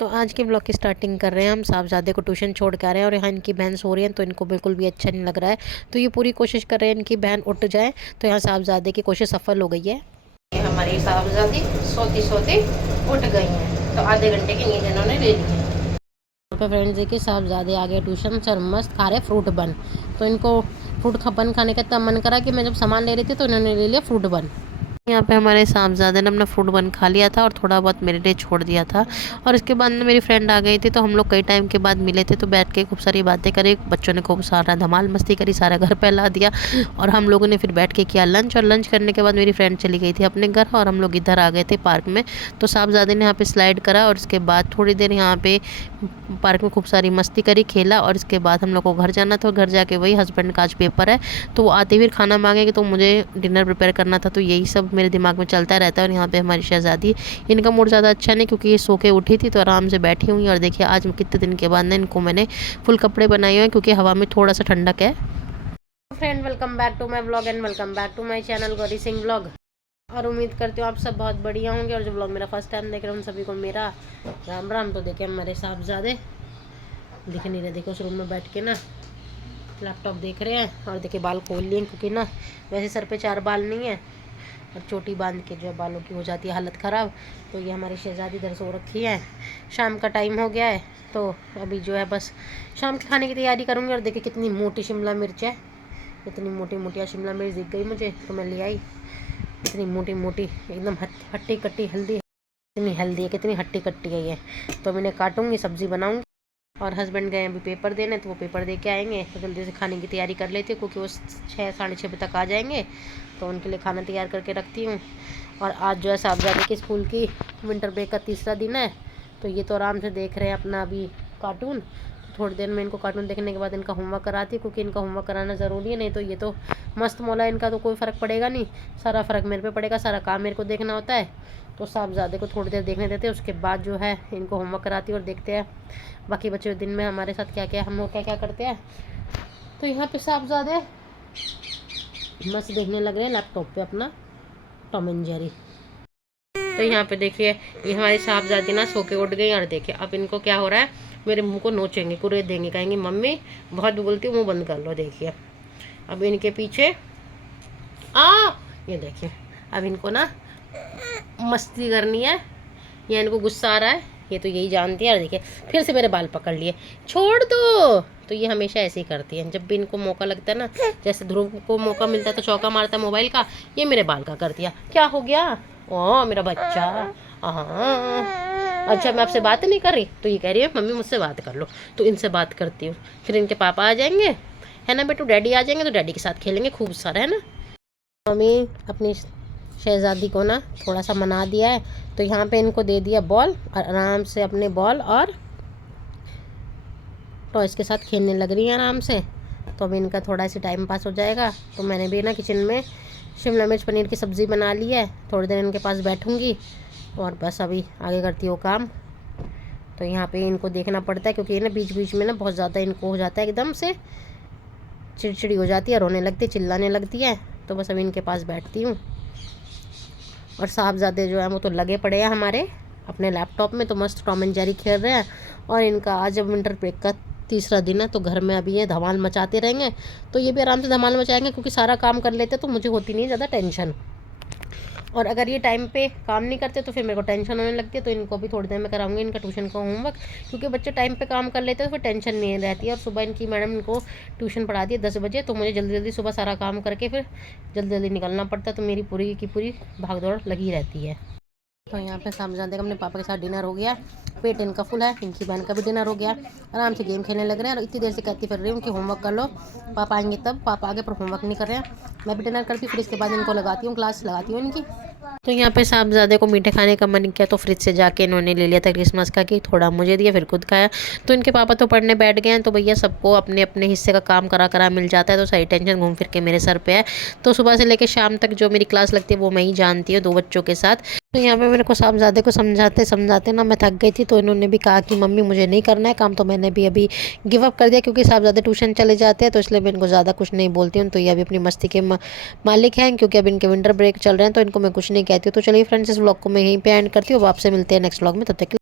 तो आज के ब्लॉग की स्टार्टिंग कर रहे हैं हम। साहबजादे को ट्यूशन छोड़ के आ रहे हैं और यहाँ इनकी बहन सो रही है, तो इनको बिल्कुल भी अच्छा नहीं लग रहा है। तो ये पूरी कोशिश कर रहे हैं इनकी बहन उठ जाए। तो यहाँ साहबजादे की कोशिश सफल हो गई है। ये हमारी साहबजादी सोती सोती उठ गई हैं, तो आधे घंटे की नींद इन्होंने ले ली है। तो फ्रेंड्स देखिए, साहबजादे आ गए ट्यूशन से और मस्त खा रहे फ्रूट बन। तो इनको फ्रूट बन खाने का इतना मन करा कि मैं जब सामान ले रही थी तो इन्होंने ले लिया फ्रूट बन। यहाँ पे हमारे साहबजादे ने अपना फ्रूट बन खा लिया था और थोड़ा बहुत मेरे लिए छोड़ दिया था। और इसके बाद में मेरी फ्रेंड आ गई थी, तो हम लोग कई टाइम के बाद मिले थे, तो बैठ के खूब सारी बातें करी। बच्चों ने खूब सारा धमाल मस्ती करी, सारा घर फैला दिया। और हम लोगों ने फिर बैठ के किया लंच, और लंच करने के बाद मेरी फ्रेंड चली गई थी अपने घर और हम लोग इधर आ गए थे पार्क में। तो साहबजादे ने यहाँ पे स्लाइड करा और इसके बाद थोड़ी देर यहाँ पे पार्क में खूब सारी मस्ती करी, खेला। और इसके बाद हम लोग को घर जाना था। घर जाके वही हस्बैंड का आज पेपर है, तो वो आते हुए खाना मांगेंगे, तो मुझे डिनर प्रिपेयर करना था। तो यही सब मेरे दिमाग में चलता रहता है। और यहाँ पे हमारी शहजादी, इनका मूड ज़्यादा अच्छा नहीं क्योंकि ये सो के उठी थी, तो आराम से बैठी हुई। और देखिए आज कितने दिन के बाद ना इनको मैंने फुल कपड़े बनाए हुए हैं क्योंकि हवा में थोड़ा सा ठंडक है। Friend welcome back to my blog and welcome back to my channel Gauri Singh blog. और उम्मीद करती हूँ आप सब बहुत बढ़िया होंगे। और जो ब्लॉग मेरा फर्स्ट टाइम देख रहे हैं उन सभी को मेरा राम राम। तो देखिए हमारे साहबजादे दिख नहीं रहे, देखो उस रूम में बैठ के ना लैपटॉप देख रहे हैं। और देखिए बाल खोल लिए क्योंकि ना वैसे सर पे 4 बाल नहीं है और चोटी बांध के जो बालों की हो जाती है हालत ख़राब। तो ये हमारी शहजादी इधर सो रखी है। शाम का टाइम हो गया है, तो अभी जो है बस शाम के खाने की तैयारी करूँगी। और देखिए कितनी मोटी शिमला मिर्च है, इतनी मोटी मोटी शिमला मिर्च दिख गई मुझे, तो मैं ले आई। इतनी मोटी मोटी एकदम हट्टी कट्टी हल्दी, इतनी हेल्दी है, कितनी हट्टी कट्टी है ये। तो मैंने काटूँगी, सब्ज़ी बनाऊँगी। और हस्बैंड गए अभी पेपर देने, तो वो पेपर दे के आएंगे, तो जल्दी से खाने की तैयारी कर लेती हूँ क्योंकि वो 6 साढ़े 6 बजे तक आ जाएंगे। तो उनके लिए खाना तैयार करके रखती हूँ। और आज जो है साहबजादे के स्कूल की विंटर ब्रेक का तीसरा दिन है, तो ये तो आराम से देख रहे हैं अपना अभी कार्टून। थोड़ी देर में इनको कार्टून देखने के बाद इनका होमवर्क कराती हूँ क्योंकि इनका होमवर्क कराना ज़रूरी है, नहीं तो ये तो मस्त मौला, इनका तो कोई फ़र्क पड़ेगा नहीं, सारा फ़र्क मेरे पे पड़ेगा, सारा काम मेरे को देखना होता है। तो साहबजादे को थोड़ी देर देखने देते हैं, उसके बाद जो है इनको होमवर्क कराती हूँ और देखते हैं बाकी बचे दिन में हमारे साथ क्या क्या हम लोग क्या क्या करते हैं। तो यहाँ पे साहबजादे मस्त देखने लग रहे हैं लैपटॉप पे अपना टॉम एंड जेरी। तो यहाँ पे देखिए ये हमारी साहबजादी ना सो के उठ गई। और देखिए अब इनको क्या हो रहा है, मेरे मुंह को नोचेंगे, कुरेद देंगे, कहेंगे मम्मी बहुत बोलती हूँ, मुँह बंद कर लो। देखिए अब इनके पीछे ये देखिए अब इनको ना मस्ती करनी है या इनको गुस्सा आ रहा है, ये तो यही जानती है। और देखिए फिर से मेरे बाल पकड़ लिए, छोड़ दो। तो ये हमेशा ऐसे ही करती है, जब भी इनको मौका लगता है ना, जैसे ध्रुव को मौका मिलता है तो चौका मारता है मोबाइल का, ये मेरे बाल का कर दिया। क्या हो गया? ओ मेरा बच्चा, हाँ अच्छा मैं आपसे बात नहीं कर रही, तो ये कह रही है मम्मी मुझसे बात कर लो, तो इनसे बात करती हूँ। फिर इनके पापा आ जाएंगे, है ना बेटू, डैडी आ जाएंगे, तो डैडी के साथ खेलेंगे खूब सारा, है ना। मम्मी अपनी शहजादी को ना थोड़ा सा मना दिया है, तो यहाँ पे इनको दे दिया बॉल और आराम से अपने बॉल और टॉयज़ के साथ खेलने लग रही हैं आराम से। तो अभी इनका थोड़ा सा टाइम पास हो जाएगा। तो मैंने भी ना किचन में शिमला मिर्च पनीर की सब्ज़ी बना ली है, थोड़ी देर इनके पास बैठूँगी और बस अभी आगे करती हूँ काम। तो यहाँ पे इनको देखना पड़ता है क्योंकि ये ना बीच बीच में ना बहुत ज़्यादा इनको हो जाता है, एकदम से चिड़चिड़ी हो जाती है, रोने लगती है, चिल्लाने लगती है। तो बस अभी इनके पास बैठती हूँ। और साहबजादे जो है वो तो लगे पड़े हैं हमारे अपने लैपटॉप में, तो मस्त टॉम एंड जेरी खेल रहे हैं। और इनका आज विंटर ब्रेक का तीसरा दिन है, तो घर में अभी ये धमाल मचाते रहेंगे। तो ये भी आराम से धमाल मचाएंगे क्योंकि सारा काम कर लेते, तो मुझे होती नहीं ज़्यादा टेंशन। और अगर ये टाइम पे काम नहीं करते तो फिर मेरे को टेंशन होने लगती है। तो इनको भी थोड़ी देर में कराऊंगी इनका ट्यूशन का होमवर्क, क्योंकि बच्चे टाइम पे काम कर लेते हैं तो फिर टेंशन नहीं रहती है। और सुबह इनकी मैडम इनको ट्यूशन पढ़ाती है 10 बजे, तो मुझे जल्दी जल्दी सुबह सारा काम करके फिर जल्दी जल्दी निकलना पड़ता है। तो मेरी पूरी की पूरी भाग दौड़ लगी रहती है। तो यहाँ पे साहबजादे का अपने पापा के साथ डिनर हो गया, पेट इनका फुल है, इनकी बहन का भी डिनर हो गया, आराम से गेम खेलने लग रहे हैं। और इतनी देर से कहती फिर रही हूँ कि होमवर्क कर लो, पापा आएंगे तब, पापा आगे पर होमवर्क नहीं कर रहे हैं। मैं भी डिनर करती हूँ, फिर इसके बाद इनको लगाती हूँ, क्लास लगाती हूँ इनकी। तो यहाँ पे साहबजादे को मीठे खाने का मन किया, तो फ्रिज से जाके इन्होंने ले लिया था क्रिसमस का केक, थोड़ा मुझे दिया फिर खुद खाया। तो इनके पापा तो पढ़ने बैठ गए हैं, तो भैया सबको अपने अपने हिस्से का काम करा करा मिल जाता है, तो सारी टेंशन घूम फिर के मेरे सर पे है। तो सुबह से लेकर शाम तक जो मेरी क्लास लगती है वो मैं ही जानती हूँ 2 बच्चों के साथ। तो यहाँ पे मेरे को साहबजादे को समझाते समझाते ना मैं थक गई थी, तो इन्होंने भी कहा कि मम्मी मुझे नहीं करना है काम, तो मैंने भी अभी गिव अप कर दिया क्योंकि साहबजादे ट्यूशन चले जाते हैं, तो इसलिए मैं इनको ज़्यादा कुछ नहीं बोलती हूँ। तो ये अभी अपनी मस्ती के मालिक हैं क्योंकि अब इनके विंटर ब्रेक चल रहे हैं, तो इनको मैं कुछ नहीं कहती हूँ। तो चलिए फ्रेंड्स, इस व्लॉग को मैं यहीं पे एंड करती हूँ, अब आपसे मिलते हैं नेक्स्ट व्लॉग में, तब तक